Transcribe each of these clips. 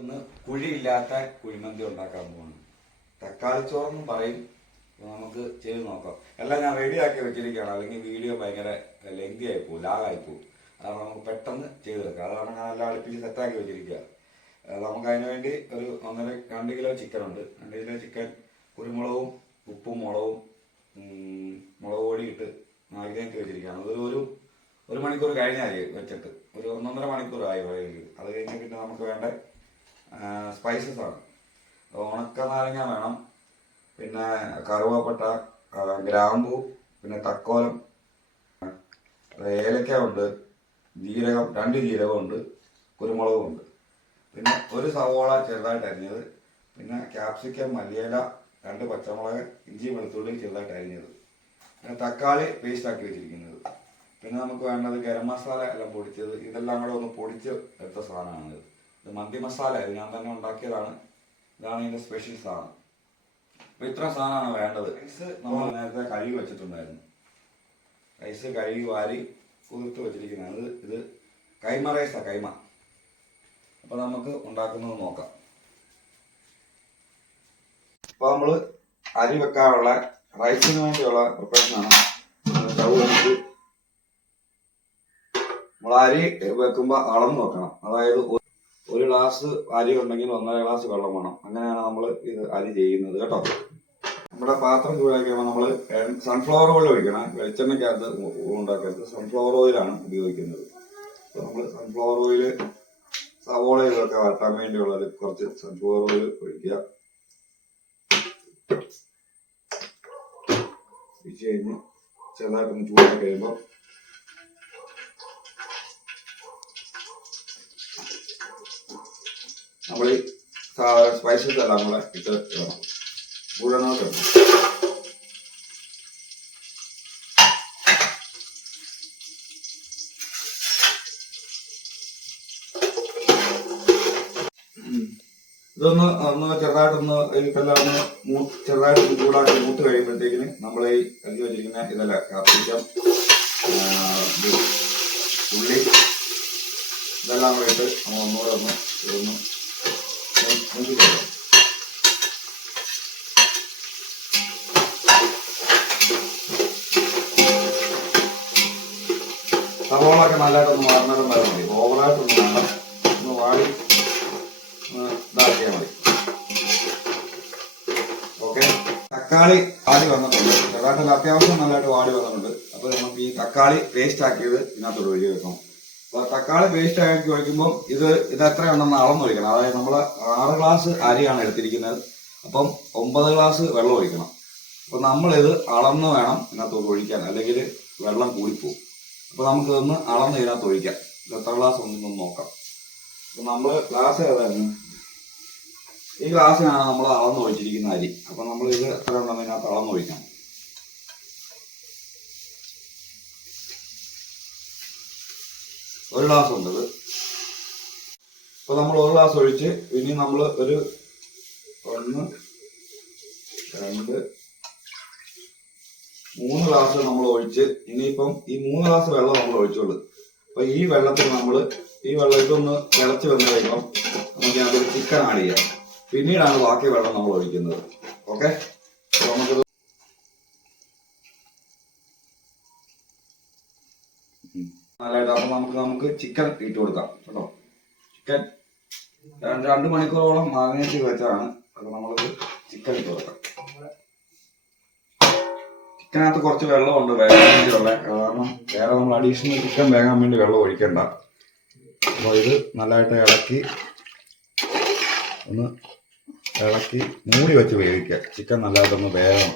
ഒന്ന് കുഴിയില്ലാത്ത കുഴിമന്തി ഉണ്ടാക്കാൻ പോകുന്നു തക്കാളി ചോറെന്നും പറയും. നമുക്ക് ചെയ്ത് നോക്കാം. എല്ലാം ഞാൻ റെഡിയാക്കി വെച്ചിരിക്കുകയാണ്. അല്ലെങ്കിൽ വീഡിയോ ഭയങ്കര ലെങ്തി ആയി പോകും ലാഗായി പോകും അതാണ് നമുക്ക് പെട്ടെന്ന് ചെയ്ത് വെക്കാം അതാണ് ഞാൻ എല്ലാം അടുപ്പിച്ച് സെറ്റാക്കി വെച്ചിരിക്കുക. നമുക്ക് അതിനു വേണ്ടി ഒരു ഒന്നര രണ്ട് കിലോ ചിക്കൻ ഉണ്ട്. രണ്ട് കിലോ ചിക്കൻ കുരുമുളകും ഉപ്പും മുളകും മുളക് പൊടി ഇട്ട് മാഗ്നേറ്റ് വെച്ചിരിക്കുകയാണ്. അതൊരു ഒരു ഒരു മണിക്കൂർ കഴിഞ്ഞായി വെച്ചിട്ട്. ഒരു ഒന്നൊന്നര മണിക്കൂറായി പറയുന്നത് അത് കഴിഞ്ഞ് പിന്നെ നമുക്ക് വേണ്ട സ്പൈസസ് ആണ്. ഉണക്ക നാരങ്ങ വേണം. പിന്നെ കറുവാപ്പട്ട ഗ്രാമ്പു പിന്നെ തക്കോലം ഏലക്ക ഉണ്ട് ജീരകം രണ്ട് ജീരകമുണ്ട് കുരുമുളകും ഉണ്ട് പിന്നെ ഒരു സവോള ചെറുതായിട്ട് അരിഞ്ഞത് പിന്നെ ക്യാപ്സിക്കം മല്ലിയില രണ്ട് പച്ചമുളക് ഇഞ്ചി വെളുത്തുള്ളി ചെറുതായിട്ട് അരിഞ്ഞത്. പിന്നെ തക്കാളി പേസ്റ്റ് ആക്കി വെച്ചിരിക്കുന്നത്. പിന്നെ നമുക്ക് വേണ്ടത് ഗരം മസാല എല്ലാം പൊടിച്ചത് ഇതെല്ലാം കൂടെ ഒന്ന് പൊടിച്ച് എടുത്ത സാധനമാണ് ഇത് മന്തി മസാല ഇത് ഞാൻ തന്നെ ഉണ്ടാക്കിയതാണ്. ഇതാണ് ഇതിന്റെ സ്പെഷ്യൽ സാധനം. അപ്പൊ ഇത്ര സാധനമാണ് വേണ്ടത്. റൈസ് നമ്മൾ നേരത്തെ കഴുകി വെച്ചിട്ടുണ്ടായിരുന്നു. റൈസ് കഴുകി വാരി കുതിർത്ത് വെച്ചിരിക്കുന്നത്. ഇത് ഇത് കൈമ റൈസാ കൈമ. അപ്പൊ നമുക്ക് ഉണ്ടാക്കുന്നത് നോക്കാം. അപ്പൊ നമ്മൾ അരി വെക്കാനുള്ള റൈസിന് വേണ്ടിയുള്ള പ്രിപ്പറേഷൻ ആണ് സ്റ്റൗ നമ്മൾ അരി വെക്കുമ്പോ അളന്ന് വെക്കണം. അതായത് ഒരു ഗ്ലാസ് അരി ഉണ്ടെങ്കിൽ ഒന്നര ഗ്ലാസ് വെള്ളം വേണം. അങ്ങനെയാണ് നമ്മൾ ഇത് അരി ചെയ്യുന്നത് കേട്ടോ. നമ്മുടെ പാത്രം ചൂടാക്കിയപ്പോൾ നമ്മൾ സൺഫ്ലവർ ഓയിൽ ഒഴിക്കണം. വെളിച്ചെണ്ണയ്ക്കകത്ത് ഉണ്ടാക്കരുത്. സൺഫ്ലവർ ഓയിലാണ് ഉപയോഗിക്കുന്നത്. അപ്പോൾ നമ്മൾ സൺഫ്ലവർ ഓയിൽ സവോളയിലൊക്കെ വരട്ടാൻ വേണ്ടിയുള്ള കുറച്ച് സൺഫ്ലവർ ഓയിൽ ഒഴിക്കുക. ഒഴിച്ച് കഴിഞ്ഞ് ചെറുതായിട്ടൊന്ന് ചൂടാക്കി കഴിയുമ്പോൾ നമ്മൾ ഈ സ്പൈസസ് എല്ലാം കൂടെ ഇട്ട് ഇടണം. ഇതൊന്ന് ഒന്ന് ചെറുതായിട്ടൊന്ന് ഇതെല്ലാം ഒന്ന് മൂ- ചെറുതായിട്ട് ചൂടാക്കി മൂത്ത് കഴിയുമ്പോഴത്തേക്കിന് നമ്മൾ ഈ കല്ലി വെച്ചിരിക്കുന്ന ഇതല്ല കാപ്പിക്കാം ഉള്ളി. ഇതെല്ലാം കൂടെ നമ്മൾ ഒന്നുകൂടെ ഒന്ന് ഇതൊന്ന് സവോളൊക്കെ നല്ലതായിട്ടൊന്ന് വരെ മതി. ഓവറായിട്ടൊന്നും വേണ്ട. ഒന്ന് വാടി. ഇതാക്കിയാൽ മതി. ഓക്കെ? തക്കാളി വാടി വന്നിട്ടുണ്ട്. ചെറുതായിട്ടല്ല അത്യാവശ്യം നല്ലതായിട്ട് വാടി വന്നിട്ടുണ്ട്. അപ്പൊ നമുക്ക് ഈ തക്കാളി പേസ്റ്റ് ആക്കിയത് ഇതിനകത്തോട് ഒഴുകി തക്കാളി പേസ്റ്റ് ആക്കി ഒഴിക്കുമ്പോൾ ഇത് ഇത് എത്രയാണെന്ന് അളന്ന് ഒഴിക്കണം. അതായത് നമ്മൾ ആറ് ഗ്ലാസ് അരിയാണ് എടുത്തിരിക്കുന്നത്. അപ്പം ഒമ്പത് ഗ്ലാസ് വെള്ളം ഒഴിക്കണം. അപ്പൊ നമ്മളിത് അളന്ന് വേണം ഇതിനകത്തോട്ട് ഒഴിക്കാൻ. അല്ലെങ്കിൽ വെള്ളം കൂടിപ്പോവും. അപ്പൊ നമുക്ക് ഇതൊന്ന് അളന്ന് ഇതിനകത്ത് ഒഴിക്കാം. ഇത് എത്ര ഗ്ലാസ് ഒന്നും നോക്കാം. അപ്പൊ നമ്മൾ ഗ്ലാസ് ഏതായിരുന്നു ഈ ഗ്ലാസ്സിനാണ് നമ്മൾ അളന്ന് ഒഴിച്ചിരിക്കുന്ന അരി. അപ്പൊ നമ്മൾ ഇത് എത്ര ഉണ്ടെന്ന് ഇതിനകത്ത് അളന്ന് ഒഴിക്കണം ഒരു ഗ്ലാസ് ഉണ്ട് അപ്പൊ നമ്മൾ ഒരു ഗ്ലാസ് ഒഴിച്ച് ഇനി നമ്മൾ ഒരു ഒന്ന് രണ്ട് മൂന്ന് ഗ്ലാസ് നമ്മൾ ഒഴിച്ച് ഇനിയിപ്പം ഈ മൂന്ന് ഗ്ലാസ് വെള്ളം നമ്മൾ ഒഴിച്ചുള്ളൂ. അപ്പൊ ഈ വെള്ളത്തിൽ നമ്മൾ ഈ വെള്ളത്തിൽ ഒന്ന് തിളച്ച് വന്നു കഴിയുമ്പം നമുക്ക് അതിൽ ചിക്കൻ ആഡ് ചെയ്യാം. പിന്നീടാണ് ബാക്കി വെള്ളം നമ്മൾ ഒഴിക്കുന്നത്. ഓക്കെ? നമുക്കിത് ഉം. നല്ലതായിട്ട് അപ്പൊ നമുക്ക് നമുക്ക് ചിക്കൻ ഇട്ട് കൊടുക്കാം കേട്ടോ. ചിക്കൻ രണ്ട് മണിക്കൂറോളം മാഗ്നേറ്റ് വെച്ചാണ് അപ്പൊ നമ്മൾക്ക് ചിക്കൻ ഇട്ട് കൊടുക്കാം. ചിക്കനകത്ത് കുറച്ച് വെള്ളമുണ്ട് വേഗം വേണ്ടിയുള്ള. കാരണം വേറെ നമ്മൾ അഡീഷണൽ ചിക്കൻ വേഗം വേണ്ടി വെള്ളം ഒഴിക്കണ്ട. അപ്പോൾ ഇത് നല്ലതായിട്ട് ഇളക്കി ഒന്ന് ഇളക്കി മൂടി വെച്ച് വേവിക്കുക. ചിക്കൻ നല്ലതായിട്ടൊന്ന് വേഗം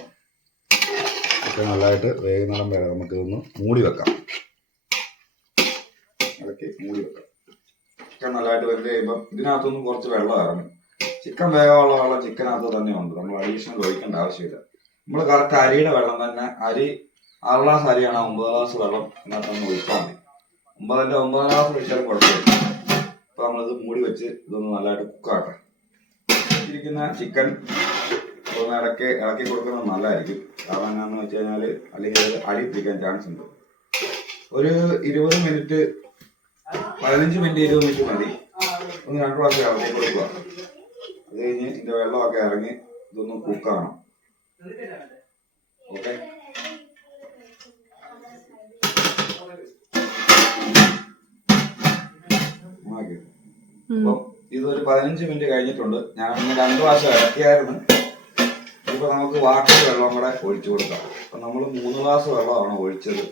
ചിക്കൻ നല്ലതായിട്ട് വേകുന്നിടം വരെ നമുക്ക് നമുക്കിതൊന്ന് മൂടി വെക്കാം. ഇളക്കി മൂടി വെക്കാം ചിക്കൻ നല്ലതായിട്ട് വെന്ത് കഴിയുമ്പോൾ ഇതിനകത്തൊന്നും കുറച്ച് വെള്ളം ഇറങ്ങും. ചിക്കൻ വേവാനുള്ള വെള്ളം ചിക്കനകത്ത് തന്നെ ഉണ്ട്. നമ്മൾ അഡീഷണൽ ഒഴിക്കേണ്ട ആവശ്യമില്ല. നമ്മൾ കറക്റ്റ് അരിയുടെ വെള്ളം തന്നെ അരി ആറ് ഗ്ലാസ് അരിയാണ് ഒമ്പത് ഗ്ലാസ് വെള്ളം ഇതിനകത്തൊന്ന് ഒഴിച്ചാൽ മതി. ഒമ്പതിന്റെ ഒമ്പത് ഗ്ലാസ് ഒഴിച്ചാലും കുഴപ്പമില്ല. അപ്പോൾ നമ്മളിത് മൂടി വെച്ച് ഇതൊന്ന് നല്ലതായിട്ട് കുക്കാട്ടെ ഇരിക്കുന്ന ചിക്കൻ ഒന്ന് ഇടയ്ക്ക് ഇളക്കി കൊടുക്കുന്നത് നല്ലതായിരിക്കും. കാരണം എന്നാന്ന് വെച്ച് കഴിഞ്ഞാൽ അല്ലെങ്കിൽ അത് അടി പിടിക്കാൻ ചാൻസ് ഉണ്ട്. ഒരു ഇരുപത് മിനിറ്റ് പതിനഞ്ച് മിനിറ്റ് ഇരുപത് മിനിറ്റ് മതി. ഒന്ന് രണ്ടു പ്രാവശ്യം ഇളക്കി കൊടുക്കുക. അത് കഴിഞ്ഞ് ഇതിന്റെ വെള്ളമൊക്കെ ഇറങ്ങി ഇതൊന്ന് കുക്കാണ്. ഓക്കെ? അപ്പം ഇതൊരു പതിനഞ്ച് മിനിറ്റ് കഴിഞ്ഞിട്ടുണ്ട്. ഞാൻ ഇന്ന് രണ്ട് പ്രാവശ്യം ഇറക്കിയായിരുന്നു. ഇപ്പൊ നമുക്ക് വാട്ടർ വെള്ളം കൂടെ ഒഴിച്ചു കൊടുക്കാം. അപ്പൊ നമ്മൾ മൂന്ന് ഗ്ലാസ് വെള്ളമാണ് ഒഴിച്ചത്.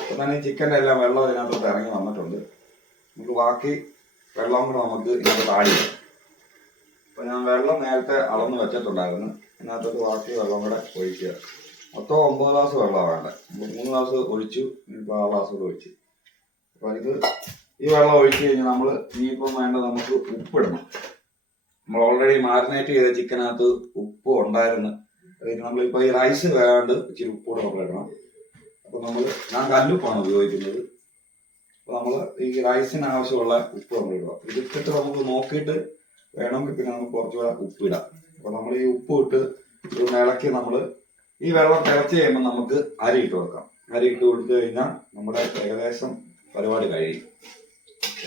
അപ്പൊ തന്നെ ചിക്കന്റെ എല്ലാം വെള്ളം അതിനകത്തോട്ട് ഇറങ്ങി വന്നിട്ടുണ്ട്. നമുക്ക് ബാക്കി വെള്ളം കൂടെ നമുക്ക് ഇതിനകത്ത് ആഡ് അപ്പൊ ഞാൻ വെള്ളം നേരത്തെ അളന്ന് വെച്ചിട്ടുണ്ടായിരുന്നു. ഇതിനകത്തോട്ട് ബാക്കി വെള്ളം കൂടെ ഒഴിക്കുക. മൊത്തം ഒമ്പത് ഗ്ലാസ് വെള്ളമാണ് വേണ്ടത്. മൂന്ന് ഗ്ലാസ് ഒഴിച്ചു ഇനിയിപ്പോൾ ആറ് ഗ്ലാസ് കൂടെ ഒഴിച്ചു. അപ്പൊ ഇത് ഈ വെള്ളം ഒഴിച്ചു കഴിഞ്ഞാൽ നമ്മൾ ഇനിയിപ്പം വേണ്ട നമുക്ക് ഉപ്പിടണം. നമ്മൾ ഓൾറെഡി മാരിനേറ്റ് ചെയ്ത ചിക്കനകത്ത് ഉപ്പ് ഉണ്ടായിരുന്നു. നമ്മളിപ്പോൾ ഈ റൈസ് വേണ്ട ഇച്ചിരി ഉപ്പ് കൂടെ നമ്മൾ ഇടണം. അപ്പൊ നമ്മൾ ഞാൻ കല്ലുപ്പാണ് ഉപയോഗിക്കുന്നത്. നമ്മൾ ഈ റൈസിന് ആവശ്യമുള്ള ഉപ്പ് നമ്മൾ ഇടുക. ഇതിട്ടിട്ട് നമുക്ക് നോക്കിയിട്ട് വേണമെങ്കിൽ പിന്നെ നമുക്ക് കുറച്ചുകൂടെ ഉപ്പ് ഇടാം. അപ്പൊ നമ്മൾ ഈ ഉപ്പ് ഇട്ട് ഇളക്കി നമ്മൾ ഈ വെള്ളം തിളച്ച് കഴിയുമ്പോൾ നമുക്ക് അരി ഇട്ട് കൊടുക്കാം. അരി ഇട്ട് കൊടുത്തു കഴിഞ്ഞാൽ നമ്മുടെ ഏകദേശം പരിപാടി കഴിയും.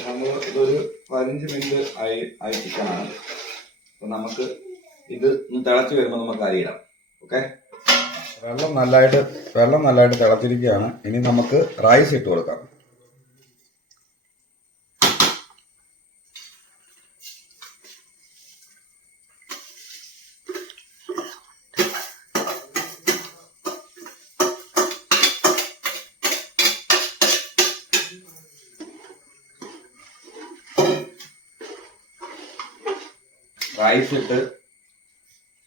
നമ്മൾ ഇതൊരു പതിനഞ്ച് മിനിറ്റ് ആയി ആയി ചിക്കനാണ്. അപ്പൊ നമുക്ക് ഇത് തിളച്ച് വരുമ്പോൾ നമുക്ക് അരി ഇടാം. ഓക്കെ? വെള്ളം നല്ലതായിട്ട് വെള്ളം നല്ലതായിട്ട് തിളച്ചിരിക്കുകയാണ്. ഇനി നമുക്ക് റൈസ് ഇട്ട് കൊടുക്കാം. റൈസ് ഇട്ട്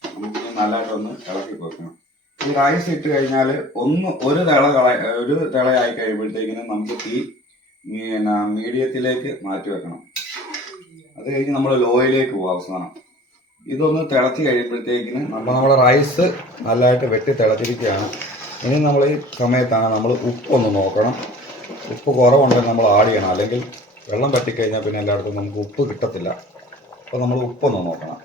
നമുക്ക് നല്ലതായിട്ടൊന്ന് ഇളക്കി കൊടുക്കണം. ഈ റൈസ് ഇട്ട് കഴിഞ്ഞാൽ ഒന്ന് ഒരു തിള കള ഒരു തിളയായി കഴിയുമ്പോഴത്തേക്കിനും നമുക്ക് തീ പിന്നെ മീഡിയത്തിലേക്ക് മാറ്റി വെക്കണം. അത് കഴിഞ്ഞ് നമ്മൾ ലോയിലേക്ക് പോകും അവസാനം. ഇതൊന്ന് തിളച്ച് കഴിയുമ്പോഴത്തേക്കിന് നമ്മൾ നമ്മുടെ റൈസ് നല്ലതായിട്ട് വെട്ടി തിളച്ചിരിക്കുകയാണ്. ഇനി നമ്മൾ ഈ സമയത്താണ് നമ്മൾ ഉപ്പൊന്ന് നോക്കണം. ഉപ്പ് കുറവുണ്ടെങ്കിൽ നമ്മൾ ആഡ് ചെയ്യണം. അല്ലെങ്കിൽ വെള്ളം പറ്റിക്കഴിഞ്ഞാൽ പിന്നെ എല്ലായിടത്തും നമുക്ക് ഉപ്പ് കിട്ടത്തില്ല. അപ്പോൾ നമ്മൾ ഉപ്പൊന്ന് നോക്കണം.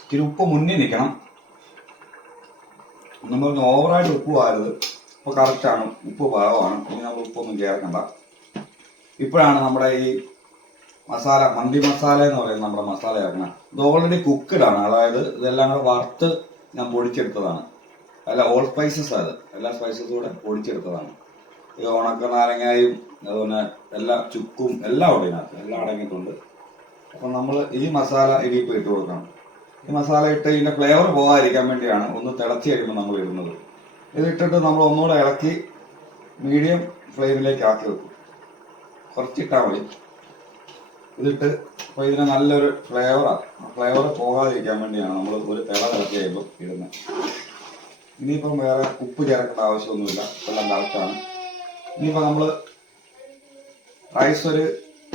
ഇത്തിരി ഉപ്പ് മുന്നിൽ നിൽക്കണം നമ്മൾ ഓവറായിട്ട് ഉപ്പ് വാരത് ഇപ്പോൾ കറക്റ്റാണ് ഉപ്പ് പാകമാണ്. ഇനി നമ്മൾ ഉപ്പൊന്നും ചേർക്കണ്ട. ഇപ്പോഴാണ് നമ്മുടെ ഈ മസാല മന്തി മസാല എന്ന് പറയുന്നത് നമ്മുടെ മസാല ചേർക്കണം. ഇത് ഓൾറെഡി കുക്കഡ് ആണ്. അതായത് ഇതെല്ലാം കൂടെ വറുത്ത് ഞാൻ പൊടിച്ചെടുത്തതാണ്. അല്ല ഓൾ സ്പൈസസ് അത് എല്ലാ സ്പൈസസും കൂടെ പൊടിച്ചെടുത്തതാണ്. ഈ ഉണക്ക നാരങ്ങയും അതുപോലെ എല്ലാ ചുക്കും എല്ലാം ഉണ്ട് ഇതിനകത്ത് എല്ലാം അടങ്ങിയിട്ടുണ്ട്. അപ്പം നമ്മൾ ഈ മസാല ഇനിയിപ്പോൾ ഇട്ട് കൊടുക്കണം. ഈ മസാല ഇട്ട് ഇതിന്റെ ഫ്ലേവർ പോകാതിരിക്കാൻ വേണ്ടിയാണ് ഒന്ന് തിളച്ച് കഴിയുമ്പോൾ നമ്മൾ ഇടുന്നത്. ഇതിട്ടിട്ട് നമ്മൾ ഒന്നുകൂടെ ഇളക്കി മീഡിയം ഫ്ലെയിമിലേക്ക് ആക്കി വെക്കും. കുറച്ചിട്ടാൽ മതി. ഇതിട്ട് അപ്പോൾ ഇതിന് നല്ലൊരു ഫ്ലേവറാണ് ഫ്ലേവർ പോകാതിരിക്കാൻ വേണ്ടിയാണ് നമ്മൾ ഒരു തിള തിളച്ച് കഴിയുമ്പോൾ ഇടുന്നത്. ഇനിയിപ്പം വേറെ ഉപ്പ് ചേർക്കേണ്ട ആവശ്യമൊന്നുമില്ല. എല്ലാം കറക്റ്റാണ് ഇനിയിപ്പോൾ നമ്മൾ റൈസ് ഒരു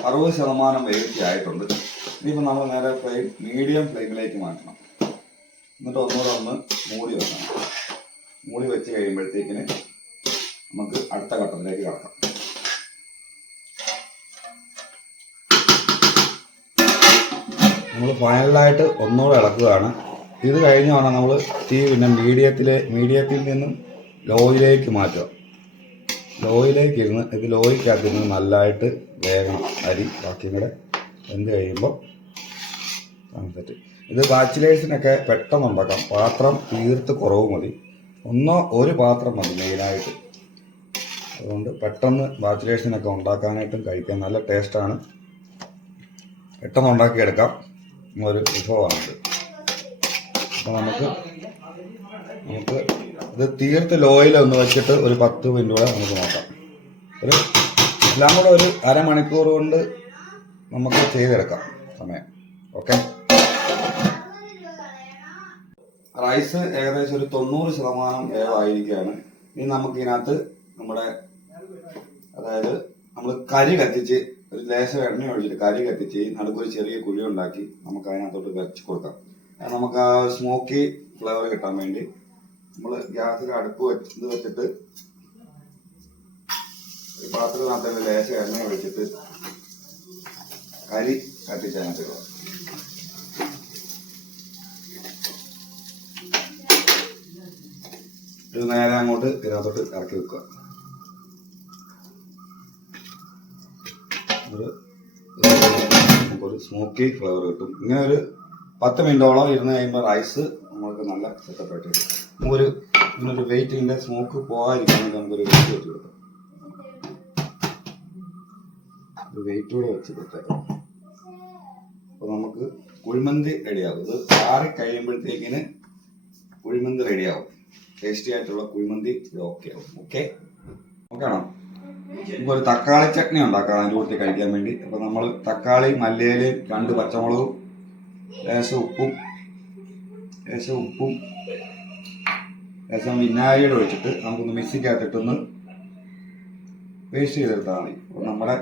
അറുപത് ശതമാനം വേവിച്ച് ആയിട്ടുണ്ട്. ഇനിയിപ്പോൾ നമ്മൾ നേരെ ഫ്ലെയിം മീഡിയം ഫ്ലെയിമിലേക്ക് മാറ്റണം. എന്നിട്ട് ഒന്നുകൂടെ ഒന്ന് മൂടി വെക്കണം. മൂടി വെച്ച് കഴിയുമ്പോഴത്തേക്കിന് നമുക്ക് അടുത്ത ഘട്ടത്തിലേക്ക് കടക്കാം. നമ്മൾ ഫൈനലായിട്ട് ഒന്നുകൂടെ ഇളക്കുകയാണ്. ഇത് കഴിഞ്ഞ് വേണം നമ്മൾ തീ പിന്നെ മീഡിയത്തിലെ മീഡിയത്തിൽ നിന്നും ലോയിലേക്ക് മാറ്റുക. ലോയിലേക്ക് ഇരുന്ന് ഇത് ലോയിക്കകത്ത് ഇരുന്ന് നല്ലതായിട്ട് വേഗം അരി ബാക്കിയും കൂടെ എന്ത് കഴിയുമ്പോൾ സെറ്റ് ഇത് ബാച്ചിലേഴ്സിനൊക്കെ പെട്ടെന്ന് ഉണ്ടാക്കാം പാത്രം തീർത്ത് കുറവ് മതി. ഒന്നോ ഒരു പാത്രം മതി മെയിനായിട്ട് അതുകൊണ്ട് പെട്ടെന്ന് ബാച്ചിലേഴ്സിനൊക്കെ ഉണ്ടാക്കാനായിട്ടും കഴിക്കാൻ നല്ല ടേസ്റ്റാണ് പെട്ടെന്ന് ഉണ്ടാക്കിയെടുക്കാം ഒരു വിഭവമാണിത്. അപ്പോൾ നമുക്ക് നമുക്ക് ഇത് തീർത്ത് ലോയിൽ ഒന്ന് വെച്ചിട്ട് ഒരു പത്ത് മിനിറ്റ് കൂടെ നമുക്ക് നോക്കാം. ഒരു എല്ലാം കൂടെ ഒരു അരമണിക്കൂർ കൊണ്ട് നമുക്ക് ചെയ്തെടുക്കാം സമയം. ഓക്കെ റൈസ് ഏകദേശം ഒരു തൊണ്ണൂറ് ശതമാനം വേവായിരിക്കുകയാണ് ഇനി നമുക്ക് ഇതിനകത്ത് നമ്മുടെ അതായത് നമ്മൾ കരി കത്തിച്ച് ഒരു ലേശം എണ്ണ ഒഴിച്ചിട്ട് കരി കത്തിച്ച് നടുക്കൊരു ചെറിയ കുഴി ഉണ്ടാക്കി നമുക്ക് അതിനകത്തോട്ട് വെച്ച് കൊടുക്കാം. നമുക്ക് ആ സ്മോക്കി ഫ്ലേവർ കിട്ടാൻ വേണ്ടി നമ്മൾ ഗ്യാസിൽ അടുപ്പ് വെച്ചത് വെച്ചിട്ട് ഒരു പാത്രത്തിനകത്ത് ലേശം എണ്ണ ഒഴിച്ചിട്ട് കരി കത്തിച്ച് അതിനകത്ത് ഇത് നേരെ അങ്ങോട്ട് ഇതിനകത്തോട്ട് ഇറക്കി വെക്കുക. ഒരു സ്മോക്കി ഫ്ലേവർ കിട്ടും. ഇങ്ങനെ ഒരു പത്ത് മിനിറ്റോളം ഇരുന്ന് കഴിയുമ്പോൾ റൈസ് നമുക്ക് നല്ല സെറ്റപ്പ് ആയിട്ട് കിട്ടും. നമുക്കൊരു ഇങ്ങനൊരു വെയിറ്റിന്റെ സ്മോക്ക് പോകാതിരിക്കണമെങ്കിൽ നമുക്കൊരു വെയിറ്റ് വെച്ച് കൊടുക്കാം. ഒരു വെയിറ്റ് കൂടെ വെച്ച് കൊടുത്തേക്കാം. അപ്പോൾ നമുക്ക് കുഴിമന്തി റെഡിയാകും ഇത് ആറി കഴിയുമ്പോഴത്തേക്കിന് കുഴിമന്തി റെഡിയാവും ടേസ്റ്റി ആയിട്ടുള്ള കുഴിമന്തി ഇത് ഓക്കെ ആവും. ഓക്കെ ഓക്കെ ആണോ? ഒരു തക്കാളി ചട്നി ഉണ്ടാക്കാം. അതിന്റെ കൂട്ടി കഴിക്കാൻ വേണ്ടി. അപ്പോൾ നമ്മൾ തക്കാളി മല്ലിയിലയും രണ്ട് പച്ചമുളകും ലേശം ഉപ്പും ലേശം ഉപ്പും ലേശം വിനാഗിരി ഒഴിച്ചിട്ട് നമുക്കൊന്ന് മിക്സിക്കകത്തിട്ടൊന്ന് പേസ്റ്റ് ചെയ്തെടുത്താൽ മതി. അപ്പോൾ നമ്മുടെ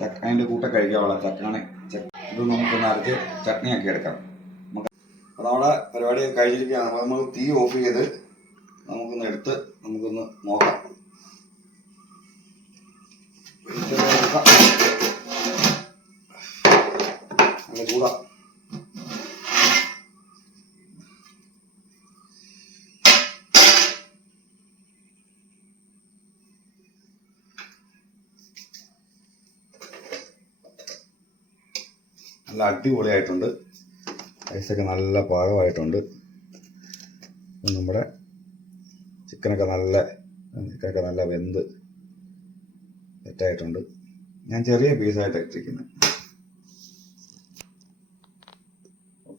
ചക്ക അതിന്റെ കൂട്ട കഴിക്കാനുള്ള ചക്കാണ് ചക്ക ഇത് നമുക്കൊന്ന് അരച്ച് ചട്നിയാക്കി എടുക്കാം. നമുക്ക് അപ്പോൾ നമ്മുടെ പരിപാടി കഴിഞ്ഞിരിക്കുകയാണ്. അപ്പോൾ നമ്മൾ തീ ഓഫ് ചെയ്ത് നമുക്കൊന്ന് എടുത്ത് നമുക്കൊന്ന് നോക്കാം. വെളിച്ചെണ്ണ ഒഴിക്കാം. നല്ല അടിപൊളിയായിട്ടുണ്ട്. റൈസൊക്കെ നല്ല പാകമായിട്ടുണ്ട്. നമ്മുടെ ചിക്കനൊക്കെ നല്ല ചിക്കനൊക്കെ നല്ല വെന്ത് സെറ്റായിട്ടുണ്ട് ഞാൻ ചെറിയ പീസായിട്ടാണ് ഇട്ടിരിക്കുന്നത്.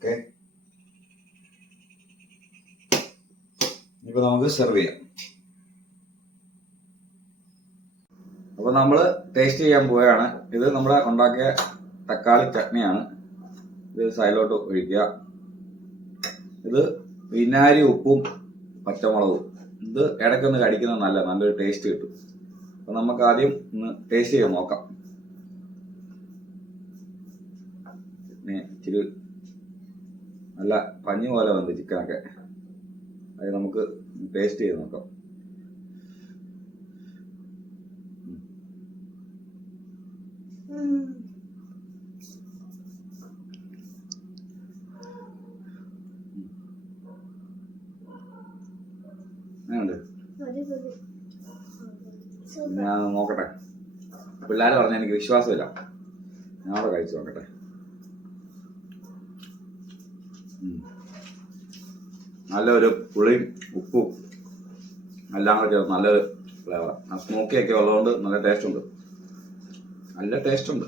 ഓക്കെ. ഇപ്പൊ നമുക്ക് സെർവ് ചെയ്യാം. അപ്പൊ നമ്മൾ ടേസ്റ്റ് ചെയ്യാൻ പോവുകയാണ്. ഇത് നമ്മുടെ ഉണ്ടാക്കിയ തക്കാളി ചട്നിയാണ്. ഇത് സൈഡിലോട്ട് ഒഴിക്കുക. ഇത് വിനാരി ഉപ്പും പച്ചമുളകും. ഇത് ഇടയ്ക്കൊന്ന് കടിക്കുന്നത് നല്ല നല്ലൊരു ടേസ്റ്റ് കിട്ടും. അപ്പൊ നമുക്ക് ആദ്യം ഒന്ന് ടേസ്റ്റ് ചെയ്ത് നോക്കാം. ഇച്ചിരി നല്ല പഞ്ഞു പോലെ വന്ന് ചിക്കനൊക്കെ. അത് നമുക്ക് ടേസ്റ്റ് ചെയ്ത് നോക്കാം. ഞാൻ നോക്കട്ടെ. പിള്ളേർ പറഞ്ഞ എനിക്ക് വിശ്വാസമില്ല. ഞാൻ അവിടെ കഴിച്ചു നോക്കട്ടെ. നല്ലൊരു പുളിയും ഉപ്പും എല്ലാം കൂടെ ചേർത്ത് നല്ലൊരു ഫ്ലേവർ ആ സ്മോക്കി ഒക്കെ ഉള്ളതുകൊണ്ട് നല്ല ടേസ്റ്റ് ഉണ്ട്. നല്ല ടേസ്റ്റ് ഉണ്ട്.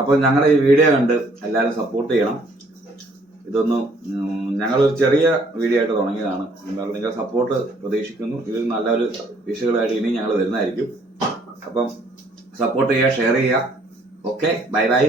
അപ്പോൾ ഞങ്ങളുടെ ഈ വീഡിയോ കണ്ട് എല്ലാവരും സപ്പോർട്ട് ചെയ്യണം. ഇതൊന്ന് ഞങ്ങളൊരു ചെറിയ വീഡിയോ ആയിട്ട് തുടങ്ങിയതാണ്. നിങ്ങൾ നിങ്ങളുടെ സപ്പോർട്ട് പ്രതീക്ഷിക്കുന്നു. ഇതിൽ നല്ലൊരു വിഷയങ്ങളായിട്ട് ഇനി ഞങ്ങൾ വരുന്നതായിരിക്കും. അപ്പം സപ്പോർട്ട് ചെയ്യുക ഷെയർ ചെയ്യുക. Okay bye bye